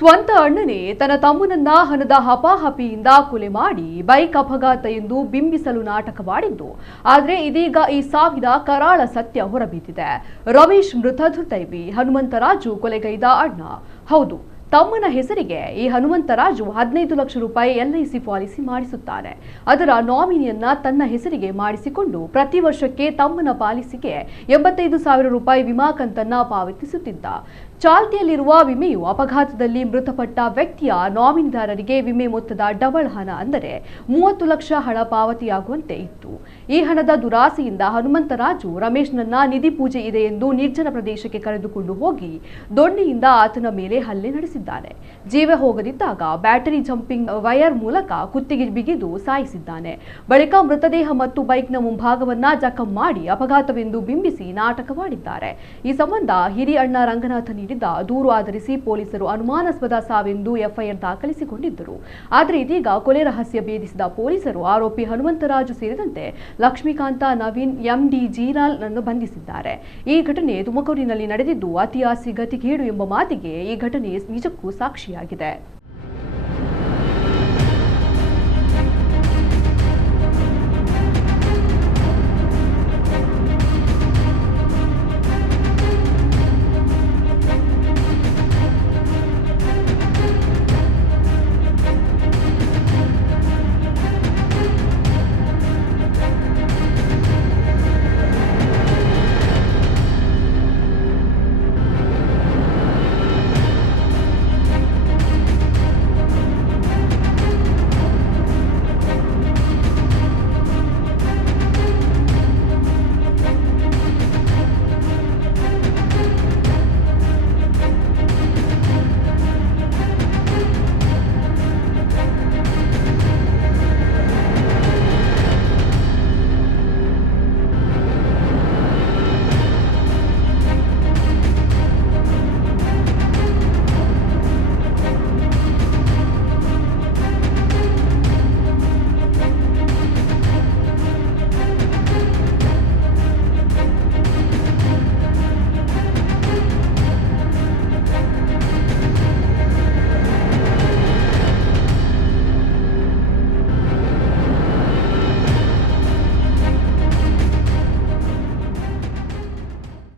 ಸ್ವಂತ ಅಣ್ಣನೇ ತನ್ನ ತಮ್ಮನನ್ನ ಹಣದ ಹಪಾಹಪಿಯಿಂದ ಕೊಲೆ ಮಾಡಿ ಬೈಕ್ ಅಪಘಾತ ಎಂದು ಬಿಂಬಿಸಲು ನಾಟಕವಾಡಿದ್ದು ಆದರೆ ಇದೀಗ ಈ ಸಾವಿನ ಕರಾಳ ಸತ್ಯ ಹೊರಬಿದ್ದಿದೆ. ರಮೇಶ್ ಮೃತ ದುರ್ದೈವಿ, ಹನುಮಂತರಾಜು ಕೊಲೆಗೈದ ಅಣ್ಣ. ಹೌದು, ತಮ್ಮನ ಹೆಸರಿಗೆ ಈ ಹನುಮಂತರಾಜು 15 ಲಕ್ಷ ರೂಪಾಯಿ LIC ಪಾಲಿಸಿ ಮಾಡಿಸುತ್ತಾನೆ. ಅದರ ನಾಮಿನಿಯನ್ನ ತನ್ನ ಹೆಸರಿಗೆ ಮಾಡಿಸಿಕೊಂಡು ಪ್ರತಿ ವರ್ಷಕ್ಕೆ ತಮ್ಮನ ಪಾಲಿಸಿಗೆ 85,000 ರೂಪಾಯಿ ವಿಮಾ ಕಂತನ್ನ ಪಾವತಿಸುತ್ತಿದ್ದ. ಚಾಲ್ತಿಯಲ್ಲಿರುವ ವಿಮೆಯು ಅಪಘಾತದಲ್ಲಿ ಮೃತಪಟ್ಟ ವ್ಯಕ್ತಿಯ ನಾಮಿನಿದಾರರಿಗೆ ವಿಮೆ ಮೊತ್ತದ ಡಬಲ್ ಹಣ ಅಂದರೆ 30 ಲಕ್ಷ ಹಣ ಪಾವತಿಯಾಗುವಂತೆ ಇತ್ತು. ಈ ಹಣದ ದುರಾಸೆಯಿಂದ ಹನುಮಂತರಾಜು ರಮೇಶ್ನನ್ನ ನಿಧಿ ಪೂಜೆ ಇದೆ ಎಂದು ನಿರ್ಜನ ಪ್ರದೇಶಕ್ಕೆ ಕರೆದುಕೊಂಡು ಹೋಗಿ ದೊಣ್ಣೆಯಿಂದ ಆತನ ಮೇಲೆ ಹಲ್ಲೆ ನಡೆಸಿದ್ದಾನೆ. ಜೀವ ಹೋಗದಿದ್ದಾಗ ಬ್ಯಾಟರಿ ಜಂಪಿಂಗ್ ವೈರ್ ಮೂಲಕ ಕುತ್ತಿಗೆ ಬಿಗಿದು ಸಾಯಿಸಿದ್ದಾನೆ. ಬಳಿಕ ಮೃತದೇಹ ಮತ್ತು ಬೈಕ್ನ ಮುಂಭಾಗವನ್ನ ಜಖಂ ಮಾಡಿ ಅಪಘಾತವೆಂದು ಬಿಂಬಿಸಿ ನಾಟಕವಾಡಿದ್ದಾರೆ. ಈ ಸಂಬಂಧ ಹಿರಿಯ ಅಣ್ಣ ರಂಗನಾಥ ನೀಡಿದ್ದ ದೂರು ಆಧರಿಸಿ ಪೊಲೀಸರು ಅನುಮಾನಾಸ್ಪದ ಸಾವೆಂದು FIR ದಾಖಲಿಸಿಕೊಂಡಿದ್ದರು. ಆದರೆ ಇದೀಗ ಕೊಲೆ ರಹಸ್ಯ ಭೇದಿಸಿದ ಪೊಲೀಸರು ಆರೋಪಿ ಹನುಮಂತರಾಜು ಸೇರಿದಂತೆ ಲಕ್ಷ್ಮೀಕಾಂತ, ನವೀನ್, MD ಜೀರಾಲ್ ನನ್ನು ಬಂಧಿಸಿದ್ದಾರೆ. ಈ ಘಟನೆ ತುಮಕೂರಿನಲ್ಲಿ ನಡೆದಿದ್ದು ಅತಿ ಆಸೆ ಗತಿಗೇಡು ಎಂಬ ಮಾತಿಗೆ ಈ ಘಟನೆ ನಿಜಕ್ಕೂ ಸಾಕ್ಷಿಯಾಗಿದೆ.